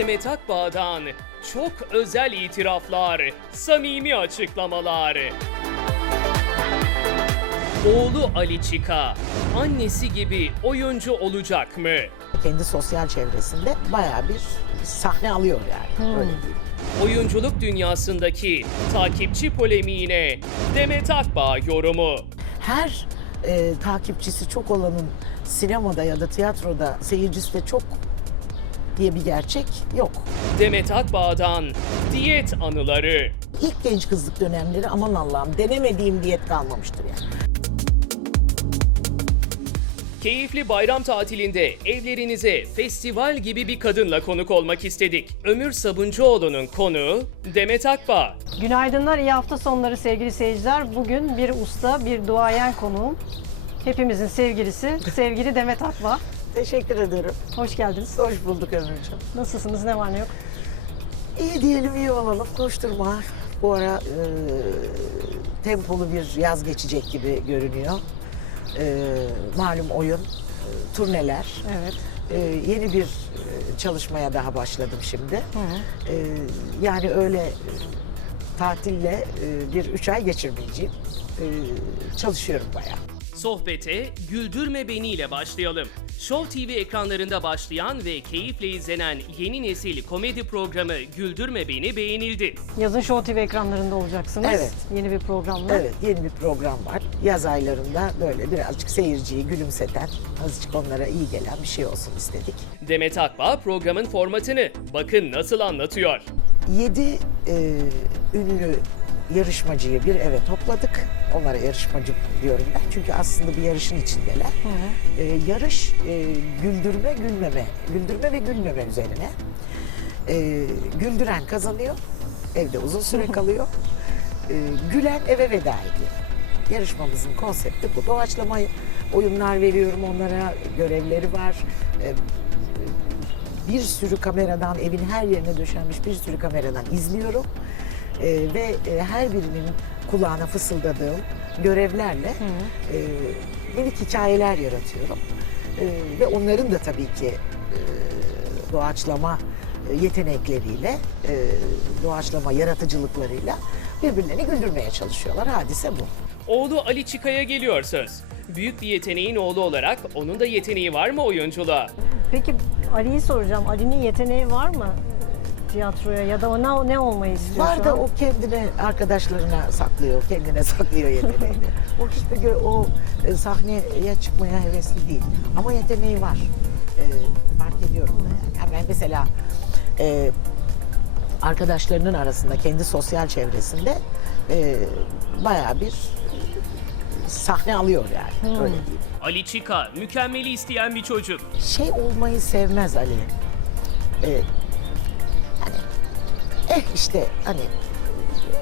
Demet Akbağ'dan çok özel itiraflar, samimi açıklamalar. Oğlu Ali Çika, annesi gibi oyuncu olacak mı? kendi sosyal çevresinde bayağı bir sahne alıyor yani. Öyle diyeyim. Oyunculuk dünyasındaki takipçi polemiğine Demet Akbağ yorumu. Her e, takipçisi çok olanın sinemada ya da tiyatroda seyircisi de çok diye bir gerçek yok. Demet Akbağ'dan diyet anıları. İlk genç kızlık dönemleri aman Allah'ım denemediğim diyet kalmamıştır yani. Keyifli bayram tatilinde evlerinize festival gibi bir kadınla konuk olmak istedik. Ömür Sabuncuoğlu'nun konuğu Demet Akbağ. Günaydınlar, iyi hafta sonları sevgili seyirciler. Bugün bir usta, bir duayen konuğum. Hepimizin sevgilisi, sevgili Demet Akba. Teşekkür ederim. Hoş geldiniz. Hoş bulduk Ömürcüğüm. Nasılsınız, ne var ne yok? İyi diyelim iyi olalım koşturma. Bu ara e, tempolu bir yaz geçecek gibi görünüyor. E, malum oyun, e, turneler. Evet. E, yeni bir e, çalışmaya daha başladım şimdi. E, yani öyle e, tatille e, bir üç ay geçirmeyeceğim. E, çalışıyorum bayağı. Sohbete Güldürme Beni ile başlayalım. Show TV ekranlarında başlayan ve keyifle izlenen yeni nesil komedi programı Güldürme Beni beğenildi. Yazın Show TV ekranlarında olacaksınız. Evet. Yeni bir programla. Evet yeni bir program var. Yaz aylarında böyle birazcık seyirciyi gülümseten, azıcık onlara iyi gelen bir şey olsun istedik. Demet Akbağ programın formatını bakın nasıl anlatıyor. 7 e, ünlü yarışmacıyı bir eve topladık. Onlara yarışmacı diyorum ben. Çünkü aslında bir yarışın içindeler. E, yarış e, güldürme, gülmeme, güldürme ve gülmeme üzerine. E, güldüren kazanıyor. Evde uzun süre kalıyor. E, gülen eve veda ediyor. Yarışmamızın konsepti bu. Doğaçlama oyunlar veriyorum onlara. Görevleri var. E, bir sürü kameradan evin her yerine döşenmiş bir sürü kameradan izliyorum. Ee, ve e, her birinin kulağına fısıldadığım görevlerle e, minik hikayeler yaratıyorum. E, ve onların da tabii ki e, doğaçlama e, yetenekleriyle, e, doğaçlama yaratıcılıklarıyla birbirlerini güldürmeye çalışıyorlar. Hadise bu. Oğlu Ali Çika'ya geliyor söz. Büyük bir yeteneğin oğlu olarak onun da yeteneği var mı oyunculuğa? Peki Ali'yi soracağım. Ali'nin yeteneği var mı tiyatroya ya da o ne, olmayı istiyor Var da o kendine arkadaşlarına saklıyor, kendine saklıyor yeteneğini. o hiçbir gö- o e, sahneye çıkmaya hevesli değil. Ama yeteneği var. E, fark ediyorum da yani. Yani ben mesela e, arkadaşlarının arasında, kendi sosyal çevresinde e, bayağı bir sahne alıyor yani. Öyle diyeyim. Ali Çika mükemmeli isteyen bir çocuk. şey olmayı sevmez Ali. Eh işte hani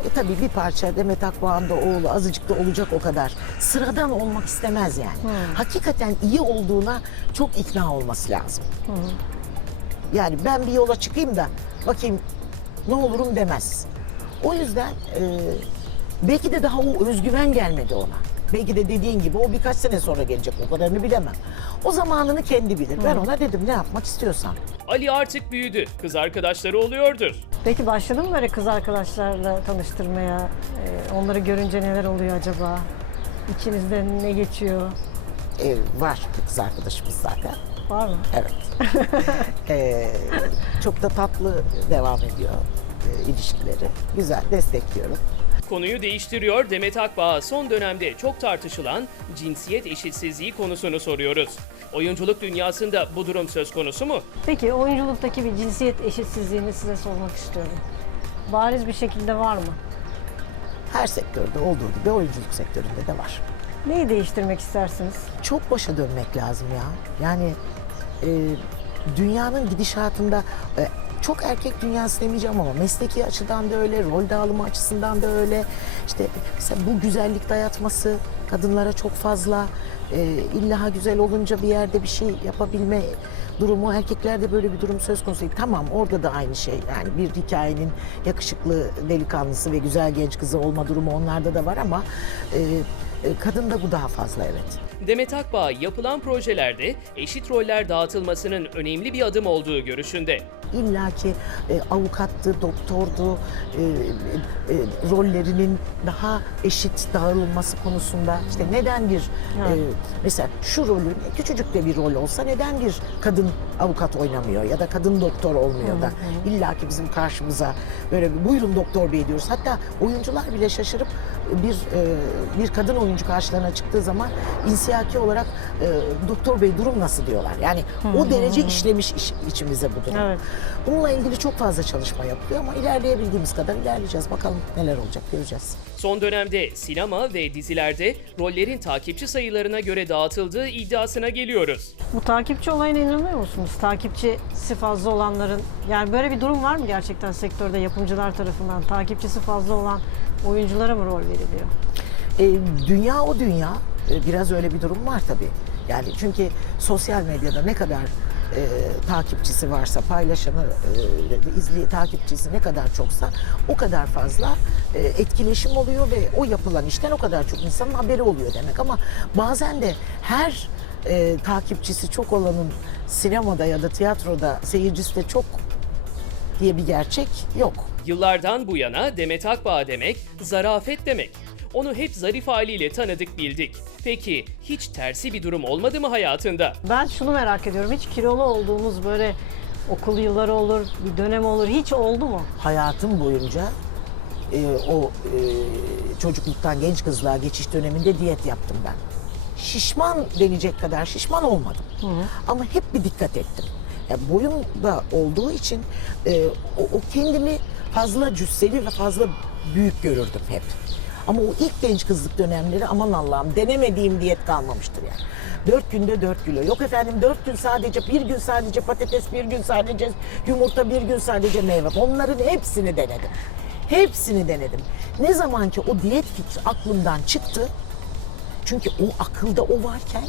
e, tabii bir parça Demet Akbağ'ın da oğlu azıcık da olacak o kadar. Sıradan olmak istemez yani. Hakikaten iyi olduğuna çok ikna olması lazım. Yani ben bir yola çıkayım da bakayım ne olurum demez. O yüzden e, belki de daha o özgüven gelmedi ona. Belki de dediğin gibi o birkaç sene sonra gelecek o kadarını bilemem. O zamanını kendi bilir. Ben ona dedim ne yapmak istiyorsan. Ali artık büyüdü. Kız arkadaşları oluyordur. Peki başladın mı böyle kız arkadaşlarla tanıştırmaya? Ee, onları görünce neler oluyor acaba? İçinizde ne geçiyor? E, var bir kız arkadaşımız zaten. Var mı? Evet. E, çok da tatlı devam ediyor e, ilişkileri. Güzel destekliyorum. Konuyu değiştiriyor Demet Akbağ'a son dönemde çok tartışılan cinsiyet eşitsizliği konusunu soruyoruz. Oyunculuk dünyasında bu durum söz konusu mu? Peki oyunculuktaki bir cinsiyet eşitsizliğini size sormak istiyorum. Bariz bir şekilde var mı? Her sektörde olduğu gibi oyunculuk sektöründe de var. Neyi değiştirmek istersiniz? çok başa dönmek lazım ya. Yani e, dünyanın gidişatında e, çok erkek dünyası demeyeceğim ama mesleki açıdan da öyle, rol dağılımı açısından da öyle. İşte mesela bu güzellik dayatması kadınlara çok fazla. E, illa güzel olunca bir yerde bir şey yapabilme durumu erkeklerde böyle bir durum söz konusu değil. Tamam orada da aynı şey. Yani bir hikayenin yakışıklı delikanlısı ve güzel genç kızı olma durumu onlarda da var ama e, e, kadında bu daha fazla evet. Demet Akbağ yapılan projelerde eşit roller dağıtılmasının önemli bir adım olduğu görüşünde. İlla ki e, avukattı, doktordu, e, e, e, rollerinin daha eşit dağılması konusunda işte neden bir e, mesela şu rolün küçücük de bir rol olsa neden bir kadın avukat oynamıyor ya da kadın doktor olmuyor da illa ki bizim karşımıza böyle bir buyurun doktor bey diyoruz. Hatta oyuncular bile şaşırıp bir e, bir kadın oyuncu karşılarına çıktığı zaman insiyaki olarak e, doktor bey durum nasıl diyorlar. Yani o derece işlemiş iş- içimize bu durum. Evet. Bununla ilgili çok fazla çalışma yapılıyor ama ilerleyebildiğimiz kadar ilerleyeceğiz. Bakalım neler olacak göreceğiz. Son dönemde sinema ve dizilerde rollerin takipçi sayılarına göre dağıtıldığı iddiasına geliyoruz. Bu takipçi olayına inanıyor musunuz? Takipçisi fazla olanların yani böyle bir durum var mı gerçekten sektörde yapımcılar tarafından takipçisi fazla olan oyunculara mı rol veriliyor? E, dünya o dünya. E, biraz öyle bir durum var tabii. Yani çünkü sosyal medyada ne kadar e, takipçisi varsa, paylaşanı, e, izli takipçisi ne kadar çoksa o kadar fazla e, etkileşim oluyor ve o yapılan işten o kadar çok insanın haberi oluyor demek. Ama bazen de her e, takipçisi çok olanın sinemada ya da tiyatroda seyircisi de çok diye bir gerçek yok. Yıllardan bu yana Demet Akbağ demek, zarafet demek. Onu hep zarif haliyle tanıdık bildik. Peki hiç tersi bir durum olmadı mı hayatında? Ben şunu merak ediyorum. Hiç kilolu olduğumuz böyle okul yılları olur, bir dönem olur. Hiç oldu mu? hayatım boyunca e, o e, çocukluktan genç kızlığa geçiş döneminde diyet yaptım ben. Şişman denecek kadar şişman olmadım. Ama hep bir dikkat ettim. Yani boyum da olduğu için e, o, o kendimi fazla cüsseli ve fazla büyük görürdüm hep. Ama o ilk genç kızlık dönemleri aman Allah'ım denemediğim diyet kalmamıştır yani. Dört günde dört kilo. Yok efendim dört gün sadece, bir gün sadece patates, bir gün sadece yumurta, bir gün sadece meyve. Onların hepsini denedim. Hepsini denedim. Ne zaman ki o diyet fikri aklımdan çıktı, çünkü o akılda o varken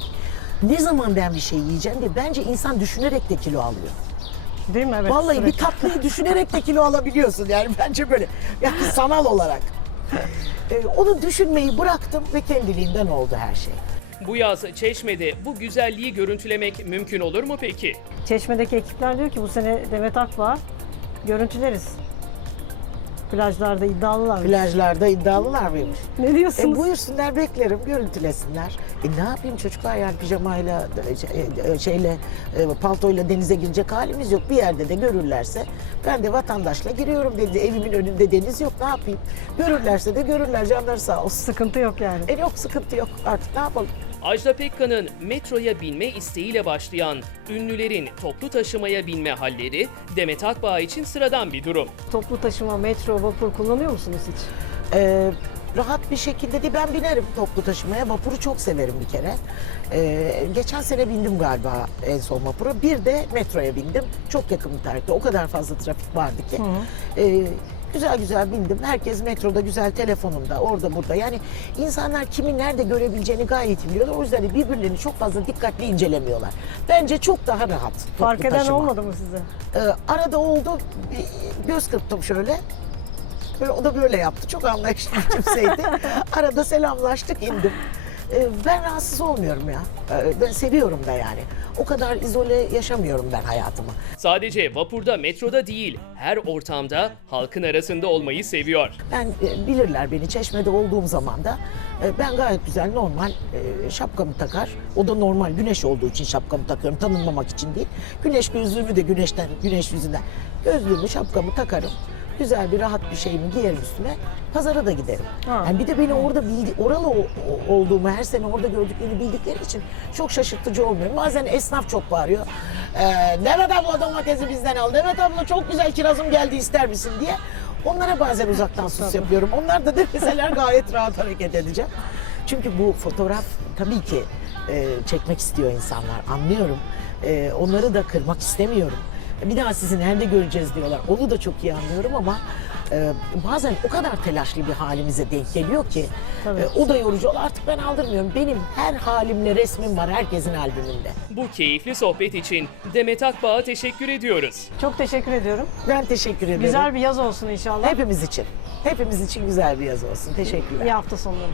ne zaman ben bir şey yiyeceğim diye bence insan düşünerek de kilo alıyor. Değil mi? Evet. Vallahi bir sürekli. tatlıyı düşünerek de kilo alabiliyorsun yani bence böyle. Yani sanal olarak. Ee, onu düşünmeyi bıraktım ve kendiliğinden oldu her şey. Bu yaz Çeşme'de bu güzelliği görüntülemek mümkün olur mu peki? Çeşme'deki ekipler diyor ki bu sene Demet Akbağ görüntüleriz. Plajlarda iddialılar. Plajlarda iddialılar mıymış? Ne E diyorsunuz? buyursunlar beklerim, görüntülesinler. E ne yapayım çocuklar yani pijamayla, e, e, şeyle, e, paltoyla denize girecek halimiz yok. Bir yerde de görürlerse ben de vatandaşla giriyorum dedi. Evimin önünde deniz yok ne yapayım? Görürlerse de görürler canları sağ olsun. Sıkıntı yok yani. E yok sıkıntı yok artık ne yapalım? Ajda Pekkan'ın metroya binme isteğiyle başlayan ünlülerin toplu taşımaya binme halleri Demet Akbağ için sıradan bir durum. Toplu taşıma, metro, vapur kullanıyor musunuz hiç? Ee, rahat bir şekilde de ben binerim toplu taşımaya. Vapuru çok severim bir kere. Ee, geçen sene bindim galiba en son vapura. Bir de metroya bindim. Çok yakın bir tarihte. O kadar fazla trafik vardı ki. Ee, güzel güzel bindim. Herkes metroda güzel telefonunda orada burada. Yani insanlar kimi nerede görebileceğini gayet iyi biliyorlar. O yüzden de birbirlerini çok fazla dikkatli incelemiyorlar. Bence çok daha rahat Fark eden taşıma. olmadı mı size? Ee, arada oldu. Göz kırptım şöyle. Böyle, o da böyle yaptı. Çok anlayışlı bir kimseydi. Arada selamlaştık indim. Ee, ben rahatsız olmuyorum ya. Ee, ben seviyorum da yani. O kadar izole yaşamıyorum ben hayatımı. Sadece vapurda, metroda değil, her ortamda halkın arasında olmayı seviyor. Ben e, bilirler beni Çeşme'de olduğum zaman da e, ben gayet güzel normal e, şapkamı takar. O da normal güneş olduğu için şapkamı takıyorum. Tanınmamak için değil. Güneş gözlüğümü de güneşten, güneş yüzünden gözlüğümü, şapkamı takarım. Güzel bir rahat bir şeyimi giyerim üstüme. Pazara da giderim. Ha. Yani bir de beni orada bildi, oralı o- o- olduğumu her sene orada gördüklerini bildikleri için çok şaşırtıcı olmuyor. Bazen esnaf çok bağırıyor. Ee, Demet abla domatesi bizden al. Demet abla çok güzel kirazım geldi ister misin diye. Onlara bazen uzaktan sus yapıyorum. Onlar da demeseler gayet rahat hareket edeceğim. Çünkü bu fotoğraf tabii ki e, çekmek istiyor insanlar. Anlıyorum. E, onları da kırmak istemiyorum. Bir daha sizi nerede göreceğiz diyorlar. Onu da çok iyi anlıyorum ama e, bazen o kadar telaşlı bir halimize denk geliyor ki Tabii. e, o da yorucu. Artık ben aldırmıyorum. Benim her halimle resmim var herkesin albümünde. Bu keyifli sohbet için Demet Akbağ'a teşekkür ediyoruz. Çok teşekkür ediyorum. Ben teşekkür ederim. Güzel bir yaz olsun inşallah. Hepimiz için. Hepimiz için güzel bir yaz olsun. Teşekkürler. İyi hafta sonları.